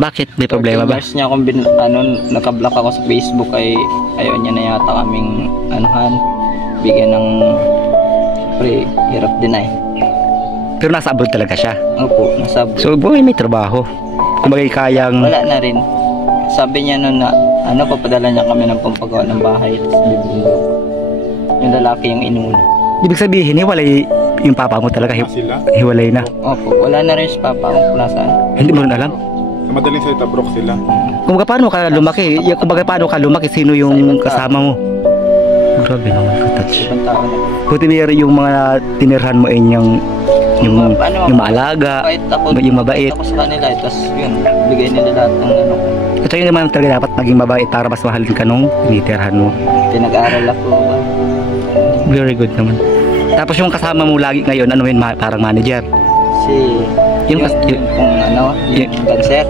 Bakit? May problema ba? Years niya akong nakablock ako sa Facebook ay ayaw niya na yata kaming bigyan ng pre, hirap din ay. Pero nasa abroad talaga siya? Opo, nasa abroad. So buhay may trabaho? Kumbaga kayang... Wala na rin. Sabi niya nun na papadala niya kami ng pampagawa ng bahay tapos bibili. Yung lalaki yung inuna. Ibig sabihin, hiwalay yung papa mo talaga? Hiwalay na? Opo, wala na rin si papa kung nasaan. Hindi mo rin alam? Sa madaling salita, broke sila. Kumbaga paano ka lumaki? Kumbaga paano ka lumaki? Sino yung kasama mo? Grabe naman ka-touch. Ibang tao na. Buti meron yung mga tinirhan mo yung maalaga, yung mabait. Ako sa kanila, tapos yun, bigay nila lahat ng ano. Ito yung naman talaga dapat maging mabait para mas mahalin ka nung tinitirhan mo. Pinag-aaral ako. Very good naman. Tapos yung kasama mo lagi ngayon, ano yun, parang manager? Yung dancer.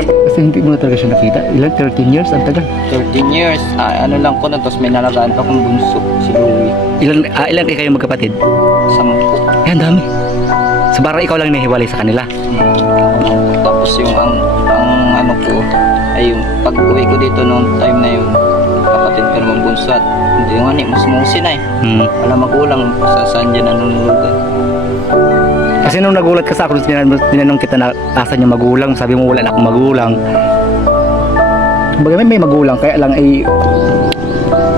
Kasi hindi mo na talaga siya nakita. Ilan? 13 years? Ang tagal. 13 years. Ano lang ko na, tapos may nalagaan pa akong bunso, si Louie. Ilan kayo magkapatid? 10. Yan, dami. So parang ikaw lang nahiwalay sa kanila. Tapos yung ang ano ko ay yung pag uwi ko dito noong time na yun, kapatid ko naman bunso at hindi nga ni mas musin ay. Wala magulang saan dyan nanunulugan. Kasi nung nagulat ka sa akin, tinanong kita na asan yung magulang, sabi mo wala na akong magulang. Bagay may magulang, kaya lang ay...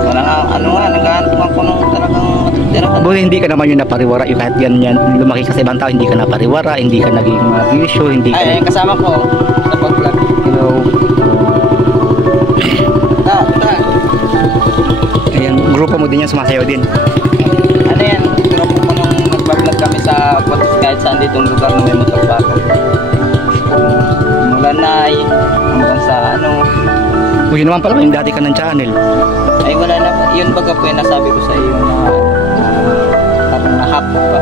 Wala nga, nag-aantong ako nung talagang matutirahan. Buti hindi ka naman yung napariwara, yung kahit ganyan, lumaki ka sa ibang tao, hindi ka napariwara, hindi ka naging mabisyo, hindi ka... Ay, kasama ko sa pag-vlog. Hello. Ayan, grupo mo din yan, sumasayaw din. Ano yan, grupo ko nung nagbablog kami sa kahit saan ditong lugar na may motor pa ako. Mula Nay, hanggang sa ano. O yun naman pala, yung dati ka ng channel. Ay wala na, yun baga po yung nasabi ko sa iyo na parang nahap pa.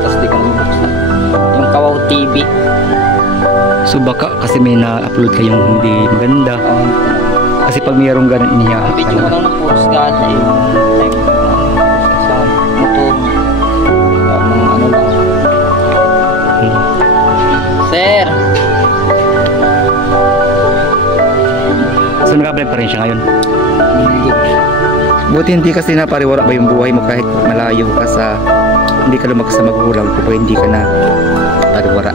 Tapos di ka na mabuksan. Yung Kawaw TV. So baka kasi may na-upload kayong hindi maganda. Kasi pag mayroong ganun iniya. Ang video ko lang na-post ka sa yung time sa motor. Mga ano lang. Sir! So nag-apply pa rin siya ngayon? Buti hindi kasi napariwara ba yung buhay mo kahit malayo ka sa... Hindi ka lumaki sa magulang kung hindi ka na pariwara.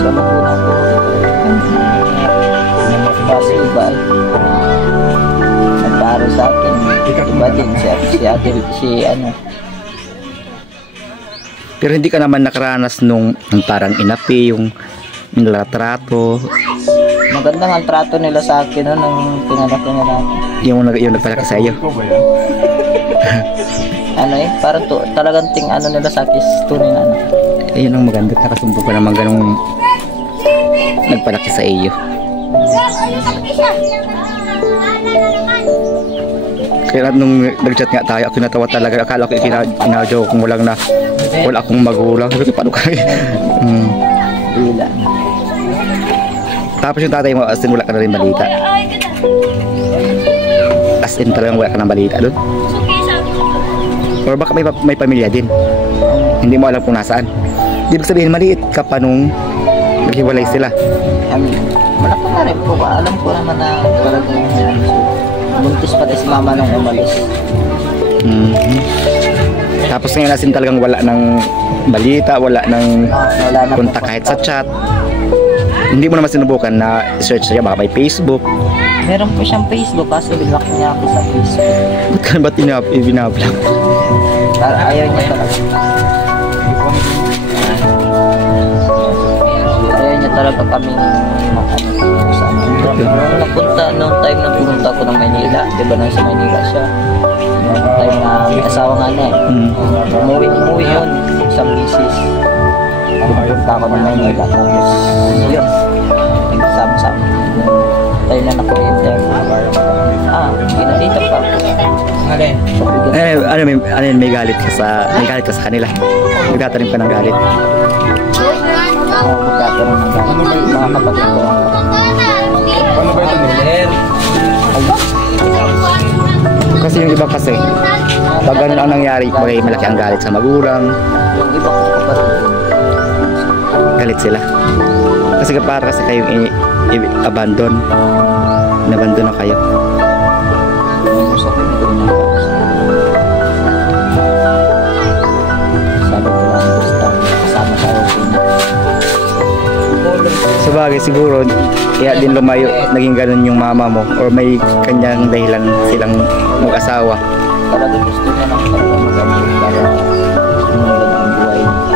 Sa magulang ko. Kasi iba ay nagparo sa akin. Iba din si ano. Pero hindi ka naman nakaranas nung parang inapi, yung nilatrato. Magandang ang trato nila sa akin nung pinalaki nila. Yung nagpalaki sa iyo. Ano parang talagang ano nila sa akin, tunay na anak. Yun ang maganda, nakasumpo ka naman ganung nagpalaki sa iyo. Kaya nung nag-chat nga tayo, ako natawa talaga. Akala ko joke kung wala akong magulang. Sabi ko, paano kaya? Bila. Tapos yung tatay mo, as in wala ka na rin balita. As in talagang wala ka ng balita doon. Or baka may pamilya din. Hindi mo alam kung nasaan. Ibig sabihin, maliit ka pa nung naghiwalay sila. Wala pa nga rin po ba? Alam ko naman na talagang buntis pa tayo si mama nung umalis. Tapos ngayon asin talagang wala ng balita, wala ng kontak kahit sa chat. Hindi mo naman sinubukan na search siya baka may Facebook. Meron po siyang Facebook kasi binlock niya ako sa Facebook. Ba't binablock? Ayaw niya talaga. Ayaw niya talaga kami napunta noong time na pumunta ako ng Maynila. Diba nasa Maynila siya? Noong time na may asawa nga niya. Umuwi yun. Isang misis. Pumunta ako ng Maynila. Tapos yun. Nagsama-sama. Tayo na naku-enter. Ginalita pa ako. Ano may galit ka sa kanila? Nagtatanim ka ng galit? Magkakaroon ng galit. Mga kapatid ko. Paano ba ito nila? Kasi yung iba kasi, pag ganun ang nangyari, may malaki ang galit sa magulang. Yung iba ko kapatid. Galit sila. Kasi para kasi kayong i-abandon. Nabandon na kayo. Gusto ko nito na. Sabi ko lang gusto. Kasama sa routine. Sabagay siguro, kaya din lumayo, naging ganun yung mama mo. Or may kanyang dahilan silang mag-asawa. Talaga gusto niya ng talaga mag-amit para sumunod ang buhay niya.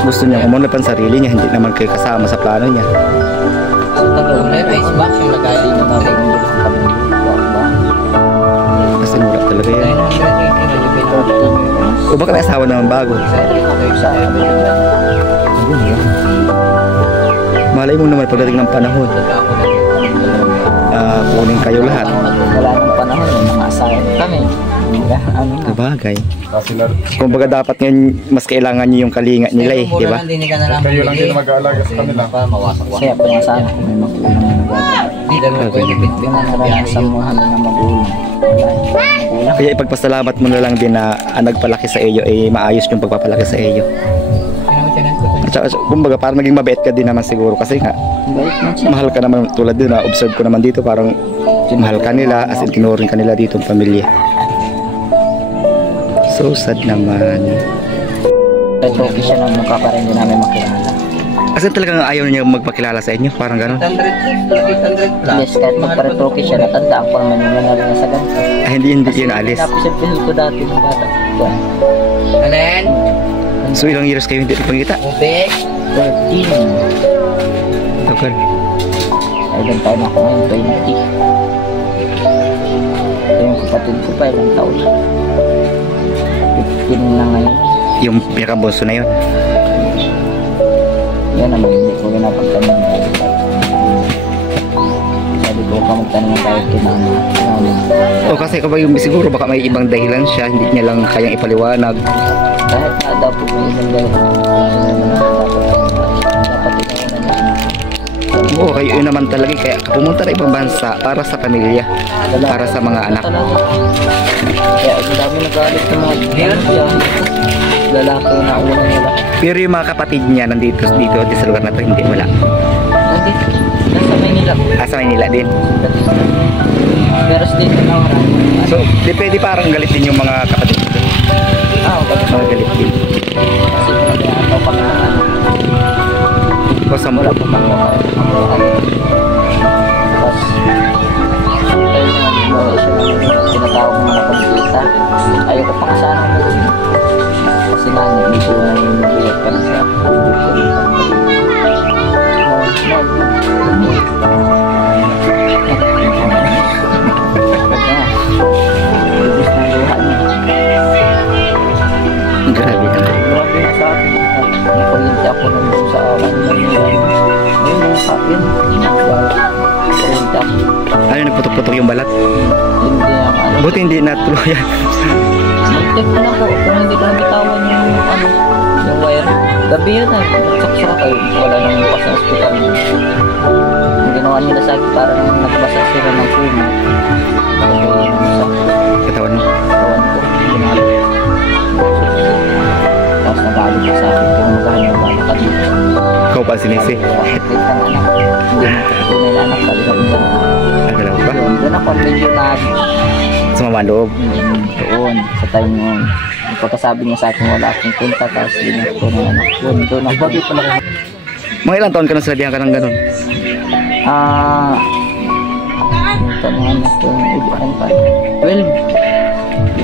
Gusto niya kumunod ang sarili niya, hindi naman kayo kasama sa plano niya. So tagal may rice box yung nagaling na maraming gulo sa kami. Kasi mura talaga yan. 980 O baka may asawa naman bago. Malay mo naman pagdating ng panahon, kunin kayo lahat. Wala nang panahon, mga asawa kami. Ano na. Sabagay. Kasi Kumbaga dapat ngayon mas kailangan niyo yung kalinga nila eh, di ba? kayo lang din mag-aalaga sa kanila. Kaya pa yung sana kung may magulang na nagagawa. Yung naranasan mo hanggang na magulang. Magulang. Kaya ipagpasalamat mo na lang din na nagpalaki sa iyo, maayos yung pagpapalaki sa iyo. At saka, kumbaga parang naging mabait ka din naman siguro kasi nga Bait man siya. mahal ka naman tulad din na observe ko naman dito parang mahal ka nila as in tinuring ka nila dito ang pamilya. So sad naman. Kahit okay siya ng mukha pa rin din namin makilala. Kasi talagang ayaw niya magpakilala sa inyo, parang gano'n. Yes, kahit magpare-okay siya, natandaan ko naman yung nangyari na sa ganito. Hindi yun alis. Napisip-pisip ko dati ng bata. Anen? So ilang years kayo hindi ipangkita? Ube? 13. Tagal. Ay, ilang taon ako ngayon, 20. Ito yung kapatid ko pa, ilang taon. 15 na ngayon. Yung pinakabonso na yun. Yan naman, hindi ko rin napagtanong. Sabi ko pa magtanong kahit kinama. O kasi kapag yung siguro baka may ibang dahilan siya, hindi niya lang kayang ipaliwanag. Kahit na daw po may isang dahil. Dapat ikaw na niya. Oo, kayo yun naman talaga. Kaya pumunta na ibang bansa para sa pamilya, para sa mga anak. Kaya ang dami nagalit ng mga lalaki na una nila. Pero yung mga kapatid niya nandito sa lugar na to, hindi, wala. Nandito, nasa Maynila. Asa Manila din. Pero dito na orang. So, depende parang galit din yung mga kapatid dito. Okay. Mga galit din. Kasi nag-aataw pa naman. O sa Wala mula. pa mga tapos, ayun na, wala siya ng tinatawag ng mga pagkita. Ayoko pa kasama mo rin. Kasi nani, hindi ko na yung mabigat ka na sa Ibus na luha niya. Grabe naman. Grabe na sa akin. Nakuryente ako ng sa akin. Ayun na sa akin. Nakuryente ako. Ano, nagputok-putok yung balat? Hindi ang ano. Buti hindi natuluyan. Nag-tip na ako kung hindi ko nabitawan yung ano, yung wire. Gabi yun na, saksak kayo. Wala nang pas sa hospital. Yung ginawa nila sa akin parang nagbasa sila ng puno. Kaya yun sa Katawan mo. kawan ko. Ginalo. Tapos nagalit ka sa akin kung magkano ka dito. Ikaw pa sinisi. Wait kang anak. Hindi mo tunay na anak. Sabi ko na. Nagalaw pa. Doon ako medyo Sumama loob. doon sa time noon. Pagkasabi niya sa akin wala akong punta tapos din ako ng anak ko. Doon ako. Mga ilang taon ka nang sinabihan ka ng ganun? Tanungan na ko yung ibuan pa. 12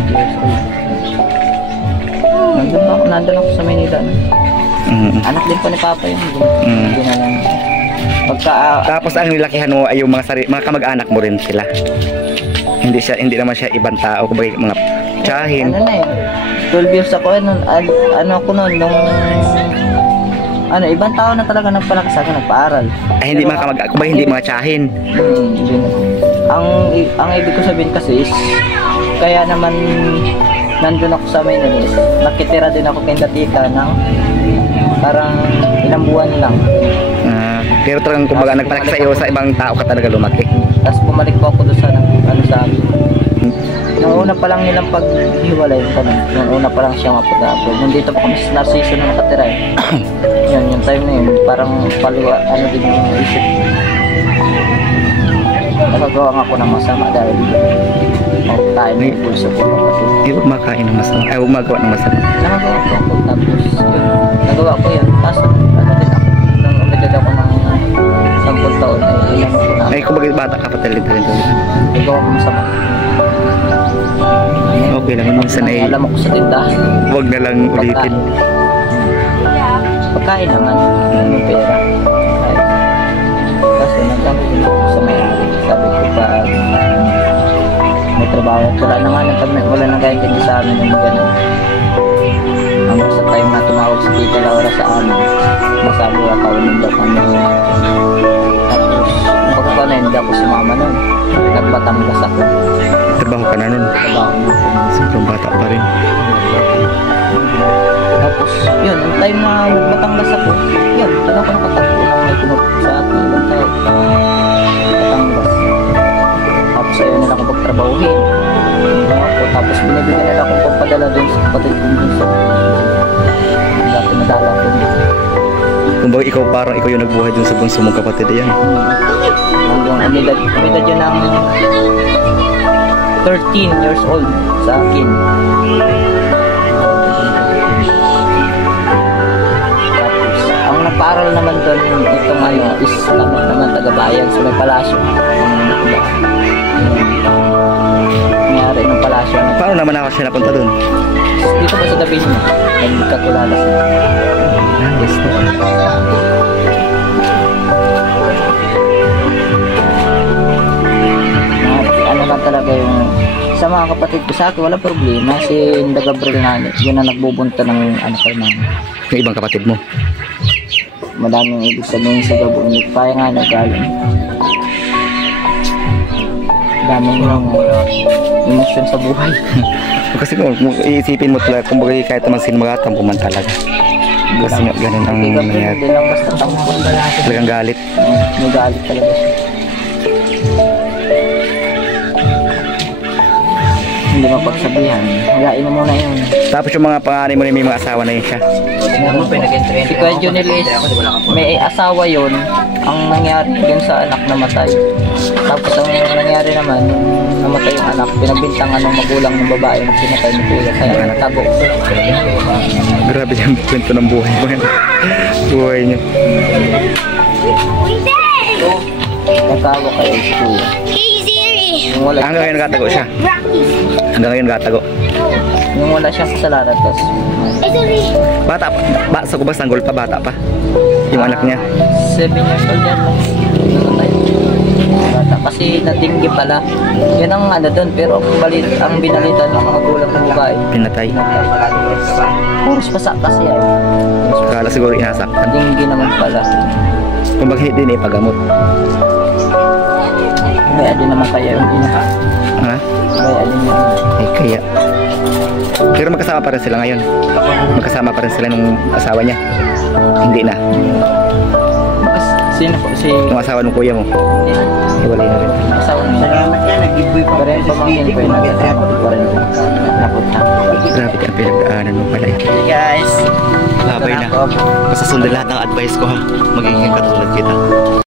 years old. Nandun ako sa Manila. Anak din po ni Papa yung hindi na lang. Tapos ang nilakihan mo ay yung mga kamag-anak mo rin sila. Hindi naman siya ibang tao, kumbaga mga tsahin. Ano na yun? 12 years ako ano ako noon nung ibang tao na talaga nagpalaki sa akin, nagpaaral. Ay hindi mga kamag-anak, kumbaga hindi mga tsahin. Yun. Ang ibig ko sabihin kasi is kaya naman nandun ako sa Maynila is nakitira din ako kay Datika ng parang ilang buwan lang. Pero talagang kumbaga nagpalaki sa iyo sa ibang tao ka talaga lumaki. Tapos bumalik po ako doon sa sa amin. Nung Nung una pa lang nilang paghiwalay, nung una pa lang siya mapunta. Nandito pa kami sa Narciso na nakatira eh. Yun, yung time na yun, parang paliwa, ano din yung isip. Nakagawa nga ako ng masama dahil tayo may pulso ko kapatid. Di huwag makain ng masama. Ay, huwag magawa ng masama. Nakagawa ko ako, tapos yun, nagawa ko yun. Kaso, ano din ako, nung umitid ako ng 10 taon, ay ilang ako na. Ay, kung bagay bata ka pa talaga. Nagawa ko masama. Okay lang, minsan ay Alam ako sa tindahan. huwag na lang ulitin. Pagkain naman, yung pera. Kasi nagkakaroon ako sa may-ari. Sabi ko pa, may trabaho. Wala na nga nang kami, wala na kaya kanya sa amin yung gano'n. Hanggang sa time na tumawag si Tita Laura sa amin, masabi ko, kaunin daw kami. Tapos, pagka na hindi ako sumama nun. Nagbatangas ako. Trabaho ka na nun. Trabaho mo. Sobrang bata pa rin. Tapos, yun, yung time na Batangas ako, yun, doon ako nakatagpo na may pinag sa ating ibang tao. Batangas. Tapos, ayun nila akong pagtrabahuhin. Tapos, binibigyan nila akong pagpadala doon sa kapatid kong bunso. Dati nadala ko. Kung bagay ikaw parang ikaw yung nagbuhay dun sa bunso mong kapatid, ayan. Hanggang umidad yun ng 13 years old sa akin. Ang nagpaaral naman doon itong ano is naman taga-bayan sa may palasyo. Nangyari ng palasyo. Paano naman ako siya napunta dun? Dito ba sa tabi niya? Nagkakilala siya. Yes, Ano lang talaga yung sa mga kapatid ko sa akin walang problema. Si Inda Gabriel nga yun ang nagbubunta ng ano kayo namin. yung ibang kapatid mo. Madaming ibig sabihin sa gabunit. Kaya nga nagaling. Daming emosyon sa buhay. Kasi kung iisipin mo talaga, kung bagay kahit naman sinmagatang puman talaga. Kasi nga ganun ang nangyari. Hindi lang basta tangkol. Talagang galit. May galit talaga siya. Hindi mapagsabihan. Hagain mo muna yun. Tapos yung mga panganay mo na may mga asawa na yun siya. Si Kuya Junel is may asawa yun. Ang nangyari yun sa anak namatay. Tapos ang nangyari naman, namatay yung anak. Pinagbintangan ng magulang ng babae na pinatay ni Kuya. Kaya natago. Grabe yung kwento ng buhay mo yan. Buhay niya. Natago kayo si Kuya. Yung wala, Hanggang ngayon nagatago siya. Hanggang ngayon nagatago. yung wala siyang kasalanan. Tapos, Bata pa. Sa kubang sanggol pa, bata pa. Yung anak niya. 7 years old yan. Namatay. Bata. Kasi natinggi pala. Yan ang ano doon. Pero ang binalita ng mga gulang ng babae. Pinatay. Puros pasa kasi yan. Kala siguro inasaktan. Natinggi naman pala. Kung bakit din ipagamot. Kaya din naman kaya yung ina. Ha? Kaya din yung Eh kaya. Pero magkasama pa rin sila ngayon. Magkasama pa rin sila nung asawa niya. Hindi na. Sino po? Si... Yung asawa ng kuya mo. Iwalay na rin. Asawa niya. Salamat yan. Nag-giveaway pa rin. Pamangkin ko yung nagkasama pa rin. Napunta. Grabe ka ang pinagdaanan mo pala. Guys. Labay na. Basta sundan lahat ng advice ko ha. Magiging katulad kita.